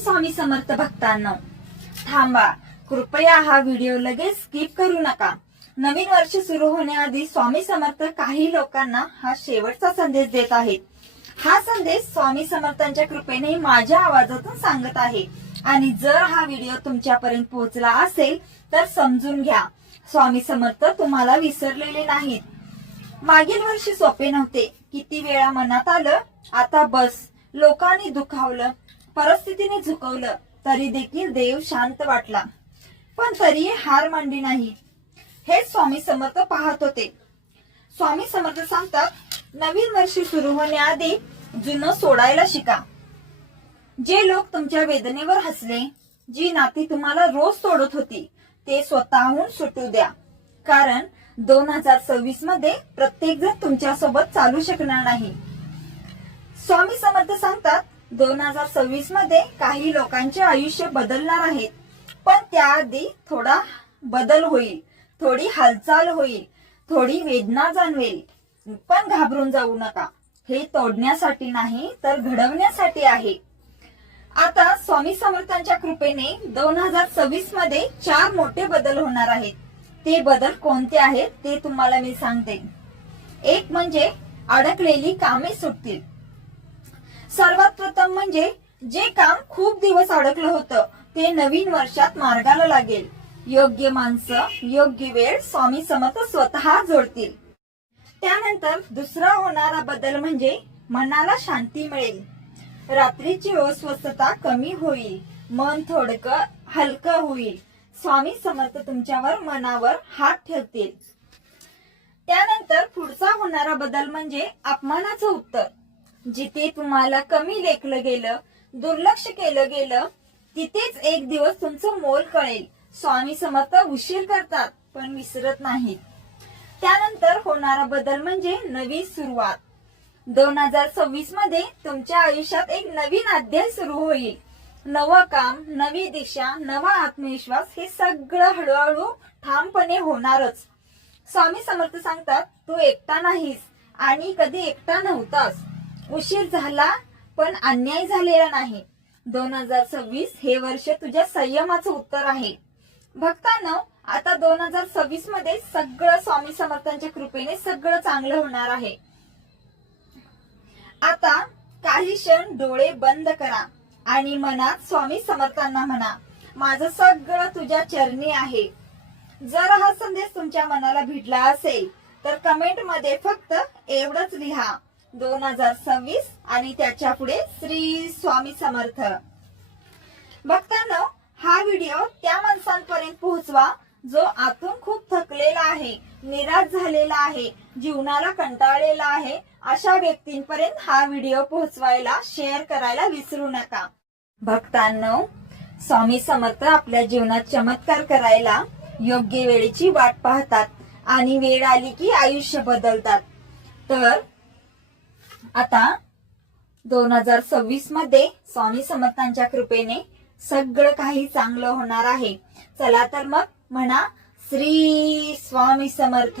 स्वामी समर्थ भक्तांनो, थांबा, कृपया हा व्हिडिओ लगेच स्किप करू नका। नवीन वर्ष सुरू होण्याआधी स्वामी समर्थ काही लोकांना हा शेवटचा संदेश देत आहेत। हा संदेश स्वामी समर्थांच्या कृपेने माझ्या आवाजातून सांगत आहे आणि जर हा व्हिडिओ तुमच्यापर्यंत पोहोचला असेल तर समजून घ्या, स्वामी समर्थ तुम्हाला विसरलेले नाहीत। मागील वर्षी सोपे नव्हते, किती वेळा मनात आलं आता बस, लोकांनी दुखावलं, परिस्थितीने झुकवलं, तरी देखील देव शांत वाटला, पण तरीही हार मानली नाही। हे स्वामी समर्थ पाहत होते। स्वामी समर्थ सांगतात, नवीन वर्ष सुरू होण्याआधी जुनं सोडायला शिका। जे लोक तुमच्या वेदनेवर हसले, जी नाती तुम्हाला रोज तोडत होती, ते स्वतःहून सुटू द्या, कारण 2026 मध्ये प्रत्येक जण तुमच्या सोबत चालू शकणार नाही। स्वामी समर्थ सांगतात, 2026 मध्ये काही लोकांचे आयुष्य बदलणार आहे, पण त्याआधी थोडा बदल होईल, थोडी हालचाल होईल, थोडी वेदना जाणवेल, पण घाबरून जाऊ नका। हे तोडण्यासाठी नाही तर घडवण्यासाठी आहे। आता स्वामी समर्थांच्या कृपेने 2026 मध्ये 4 मोठे बदल होणार आहेत। ते बदल कोणते आहेत ते तुम्हाला मी सांगते। एक म्हणजे अडकलेली कामे सुटतील। सर्वात प्रथम म्हणजे जे काम खूप दिवस अडकलं होतं ते नवीन वर्षात मार्गाला लागेल। योग्य माणसं, योग्य वेळ स्वामी समर्थ स्वतः जोडतील। त्यानंतर दुसरा होणारा बदल म्हणजे मनाला शांती मिळेल। रात्रीची अस्वस्थता कमी होईल, मन थोडकं हलकं होईल। स्वामी समर्थ तुमच्यावर मनावर हात ठेवतील। त्यानंतर पुढचा होणारा बदल म्हणजे अपमानाचं उत्तर। जिथे तुम्हाला कमी लेखलं गेलं, दुर्लक्ष केलं गेलं, तिथेच एक दिवस तुमचं मोल कळेल। स्वामी समर्थ उशीर करतात पण विसरत नाहीत। त्यानंतर होणारा बदल म्हणजे नवी सुरुवात। 2026 मध्ये तुमच्या आयुष्यात एक नवीन अध्याय सुरू होईल। नवं काम, नवी दिशा, नवा आत्मविश्वास, हे सगळं हळूहळू ठामपणे होणारच। स्वामी समर्थ सांगतात, तू एकटा नाहीस आणि कधी एकटा नव्हतास। उशीर झाला पण अन्याय झालेला नाही। 2026 हे वर्ष तुझ्या संयमाचं उत्तर आहे। भक्तांनो, आता 2026 मध्ये सगळं स्वामी समर्थांच्या कृपेने सगळं चांगलं होणार आहे। आता काही क्षण डोळे बंद करा आणि मनात स्वामी समर्थांना म्हणा, माझं सगळं तुझ्या चरणी आहे। जर हा संदेश तुमच्या मनाला भिडला असेल तर कमेंट मध्ये फक्त एवढंच लिहा, 2026 आणि त्याच्या पुढे श्री स्वामी समर्थ। भक्तांनो, हा व्हिडिओ त्या माणसांपर्यंत पोहोचवा जो आतून खूप थकलेला आहे, निराश झालेला आहे, जीवनाला कंटाळलेला आहे। अशा व्यक्तींपर्यंत हा व्हिडिओ पोहोचवायला, शेअर करायला विसरू नका। भक्तांनो, स्वामी समर्थ आपल्या जीवनात चमत्कार करायला योग्य वेळेची वाट पाहतात आणि वेळ आली की आयुष्य बदलतात। तर आता 2026 मध्ये स्वामी समर्थांच्या कृपेने सगळं काही चांगलं होणार आहे। चला तर मग म्हणा, श्री स्वामी समर्थ।